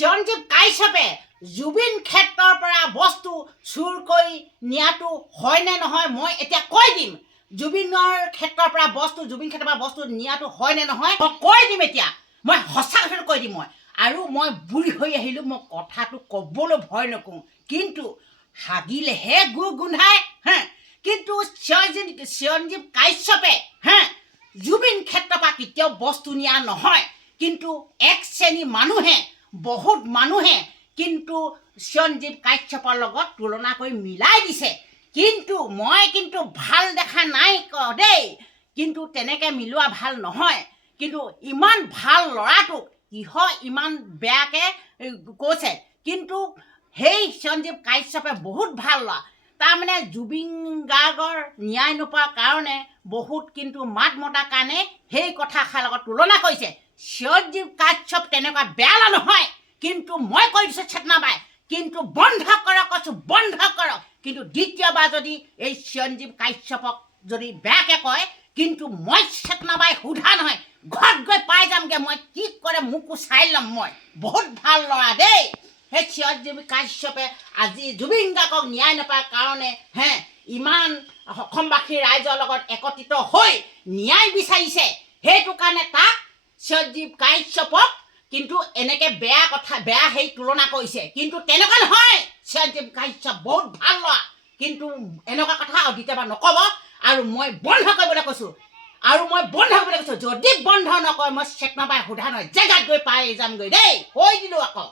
চিৰঞ্জীৱ কাশ্যপে জুবিন ক্ষেত্ৰৰ পৰা বস্তু চুৰ কৰি নিয়াটো হয় নে নহয় মই এতিয়া কৈ দিম। জুবিনৰ ক্ষেত্ৰৰ পৰা জুবিন ক্ষেত্ৰৰ পৰা বস্তু নিয়াটো হয় নে নহয় মই কৈ দিম এতিয়া। মই সঁচা কথাটো কৈ দিম মই। আৰু মই বুঢ়ী হৈ আহিলোঁ, মই কথাটো ক'বলৈ ভয় নকৰোঁ, কিন্তু হাগিলেহে গোন্ধাই কিন্তু চিৰঞ্জীৱ কাশ্যপে জুবিন ক্ষেত্ৰৰ পৰা কেতিয়াও বস্তু নিয়া নহয়। কিন্তু এক শ্ৰেণী মানুহে, বহুত মানুহে কিন্তু চিৰঞ্জীৱ কাশ্যপৰ লগত তুলনা কৰি মিলাই দিছে। কিন্তু মই কিন্তু ভাল দেখা নাই দেই। কিন্তু তেনেকৈ মিলোৱা ভাল নহয়। কিন্তু ইমান ভাল ল'ৰাটোক কিহৰ ইমান বেয়াকৈ কৈছে। কিন্তু সেই চিৰঞ্জীৱ কাশ্যপে বহুত ভাল ল'ৰা। তাৰমানে জুবিন গাৰ্গৰ ন্যায় নোপোৱাৰ কাৰণে বহুত কিন্তু মাত মতাৰ কাৰণে সেই কথাষাৰ লগত তুলনা কৰিছে। চিৰঞ্জীৱ কাশ্যপ তেনেকুৱা বেয়া ল'ৰা নহয়। কিন্তু মই কৈ দিছোঁ চেতনাবাই, কিন্তু বন্ধ কৰক কৈছোঁ, বন্ধ কৰক। কিন্তু দ্বিতীয়বাৰ যদি এই চিৰঞ্জীৱ কাশ্যপক যদি বেয়াকৈ কয়, কিন্তু মই চেতনাবাই সোধা নহয়, ঘৰত গৈ পাই যামগৈ মই কি কৰে মোকো চাই ল'ম। মই বহুত ভাল ল'ৰা দেই। সেই চিৰঞ্জীৱ কাশ্যপে আজি জুবিন গাৰ্গক ন্যায় নাপায় কাৰণে ইমান অসমবাসীৰ ৰাইজৰ লগত একত্ৰিত হৈ ন্যায় বিচাৰিছে। সেইটো কাৰণে তাক চিৰঞ্জীৱ কাশ্যপক কিন্তু এনেকৈ বেয়া সেই তুলনা কৰিছে। কিন্তু তেনেকুৱা নহয়, চিৰঞ্জীৱ কাশ্যপ বহুত ভাল ল'ৰা। কিন্তু এনেকুৱা কথা আৰু দ্বিতীয়বাৰ নক'ব। আৰু মই বন্ধ কৰিবলৈ কৈছোঁ, যদি বন্ধ নকৰে মই চেতনাবাই সোধা নহয়, জেগাত গৈ পাই যামগৈ দেই। কৈ দিলোঁ আকৌ।